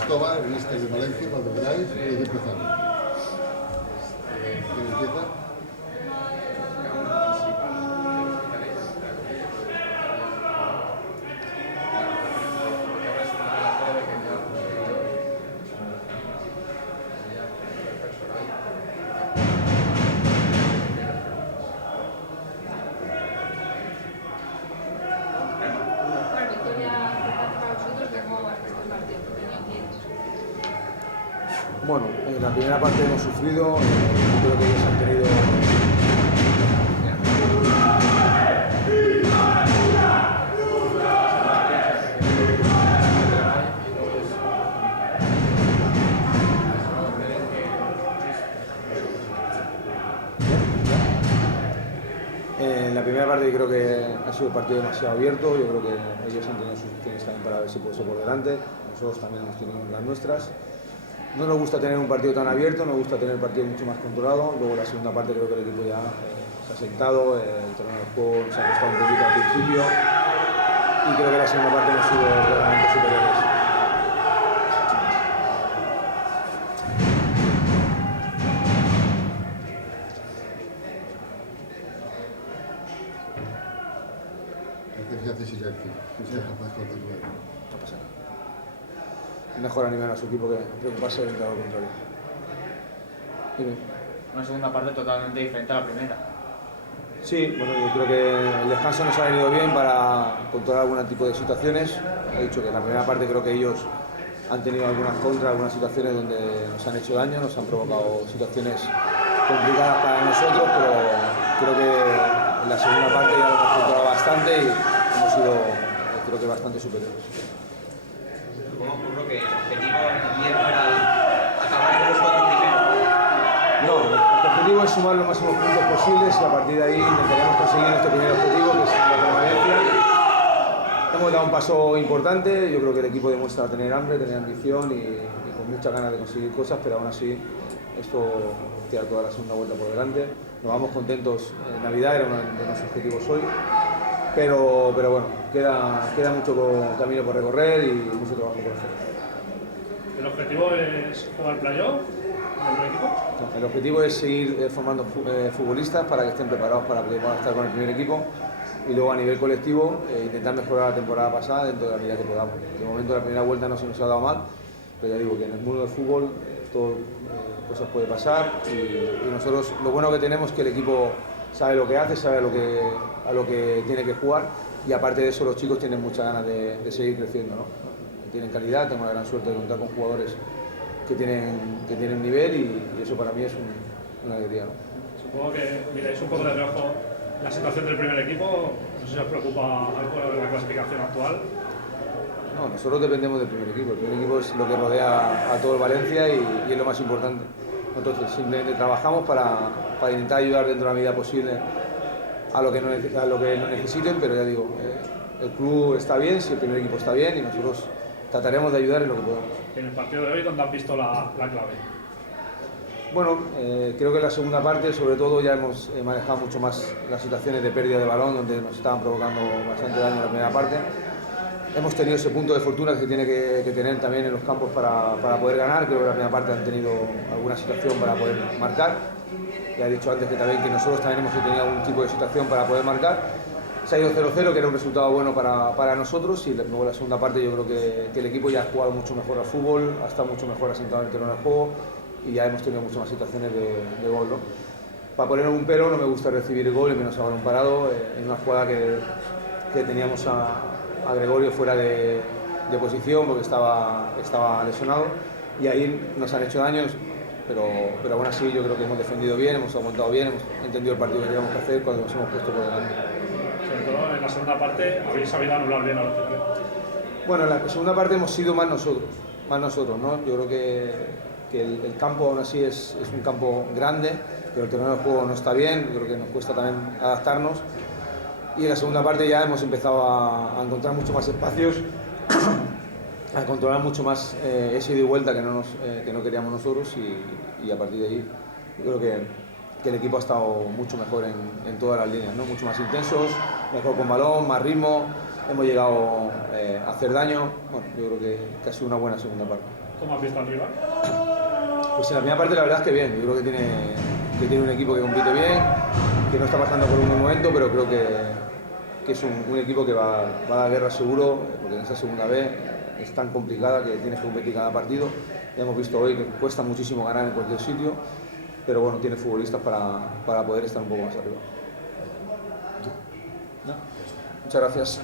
Cristóbal, el míster de Valencia, cuando queráis, podéis empezar. ¿Quién empieza? Bueno, en la primera parte hemos sufrido, creo que ellos han tenido... En la primera parte creo que ha sido un partido demasiado abierto, yo creo que ellos han tenido sus opciones también para ver si puede ser por delante, nosotros también hemos tenido las nuestras. No nos gusta tener un partido tan abierto, nos gusta tener el partido mucho más controlado. Luego la segunda parte creo que el equipo ya se ha sentado, el terreno de juego se ha costado un poquito al principio y creo que la segunda parte hemos sido realmente superiores. ¿Qué haces si ya capaz con tu juego? No pasa nada. Mejor animar a su equipo que preocuparse del lado contrario. Dime. Una segunda parte totalmente diferente a la primera. Sí, bueno, yo creo que el descanso nos ha venido bien para controlar algún tipo de situaciones. He dicho que en la primera parte creo que ellos han tenido algunas contras, algunas situaciones donde nos han hecho daño, nos han provocado situaciones complicadas para nosotros, pero creo que en la segunda parte ya lo hemos controlado bastante y hemos sido, creo que, bastante superiores. Supongo que el objetivo en invierno era acabar en los 4 primeros. No, el objetivo es sumar los máximos puntos posibles y a partir de ahí intentaremos conseguir nuestro primer objetivo, que es la permanencia. Hemos dado un paso importante, yo creo que el equipo demuestra tener hambre, tener ambición y con muchas ganas de conseguir cosas, pero aún así esto queda toda la segunda vuelta por delante. Nos vamos contentos en Navidad, era uno de nuestros objetivos hoy, pero bueno, queda mucho camino por recorrer y mucho trabajo por hacer. ¿El objetivo es jugar playoff en el equipo? No, el objetivo es seguir formando futbolistas para que estén preparados para que puedan estar con el primer equipo y luego a nivel colectivo intentar mejorar la temporada pasada dentro de la medida que podamos. De momento la primera vuelta no se nos ha dado mal, pero ya digo que en el mundo del fútbol todo cosas puede pasar y nosotros lo bueno que tenemos es que el equipo sabe lo que hace, sabe a lo que tiene que jugar y aparte de eso los chicos tienen muchas ganas de seguir creciendo, ¿no? Tienen calidad, tengo la gran suerte de contar con jugadores que tienen nivel y eso para mí es una alegría, ¿no? Supongo que miráis un poco de reojo la situación del primer equipo, no sé si os preocupa algo de la clasificación actual. No, nosotros dependemos del primer equipo. El primer equipo es lo que rodea a todo el Valencia y es lo más importante. Nosotros simplemente trabajamos para intentar ayudar dentro de la medida posible a lo que nos necesiten, pero ya digo, el club está bien, si el primer equipo está bien y nosotros trataremos de ayudar en lo que podamos. En el partido de hoy, ¿dónde has visto la clave? Bueno, creo que en la segunda parte, sobre todo, ya hemos manejado mucho más las situaciones de pérdida de balón, donde nos estaban provocando bastante daño en la primera parte. Hemos tenido ese punto de fortuna que se tiene que tener también en los campos para poder ganar. Creo que en la primera parte han tenido alguna situación para poder marcar. Ya he dicho antes que también que nosotros también hemos tenido algún tipo de situación para poder marcar. Se ha ido 0-0, que era un resultado bueno para nosotros, y luego la segunda parte yo creo que el equipo ya ha jugado mucho mejor al fútbol, ha estado mucho mejor asentado en el terreno de juego y ya hemos tenido muchas más situaciones de gol, ¿no? Para poner un pero, no me gusta recibir el gol y menos a balón parado, en una jugada que teníamos a Gregorio fuera de posición porque estaba lesionado y ahí nos han hecho daños, pero aún así yo creo que hemos defendido bien, hemos aguantado bien, hemos entendido el partido que teníamos que hacer cuando nos hemos puesto por delante. Sobre todo en la segunda parte habéis sabido anular bien a los centros. Bueno, en la segunda parte hemos sido más nosotros, ¿no? Yo creo que el campo aún así es un campo grande, pero el terreno de juego no está bien, yo creo que nos cuesta también adaptarnos. Y en la segunda parte ya hemos empezado a encontrar mucho más espacios, a controlar mucho más ese ida y vuelta que no queríamos nosotros y a partir de ahí yo creo que el equipo ha estado mucho mejor en todas las líneas, ¿no? Mucho más intensos, mejor con balón, más ritmo, hemos llegado a hacer daño. Bueno, yo creo que ha sido una buena segunda parte. ¿Cómo has visto al rival? Pues en la primera parte la verdad es que bien, yo creo que tiene un equipo que compite bien, que no está pasando por un buen momento, pero creo que es un equipo que va a dar guerra seguro, porque en esta segunda B es tan complicada que tienes que competir cada partido. Ya hemos visto hoy que cuesta muchísimo ganar en cualquier sitio, pero bueno, tiene futbolistas para poder estar un poco más arriba. ¿No? Muchas gracias.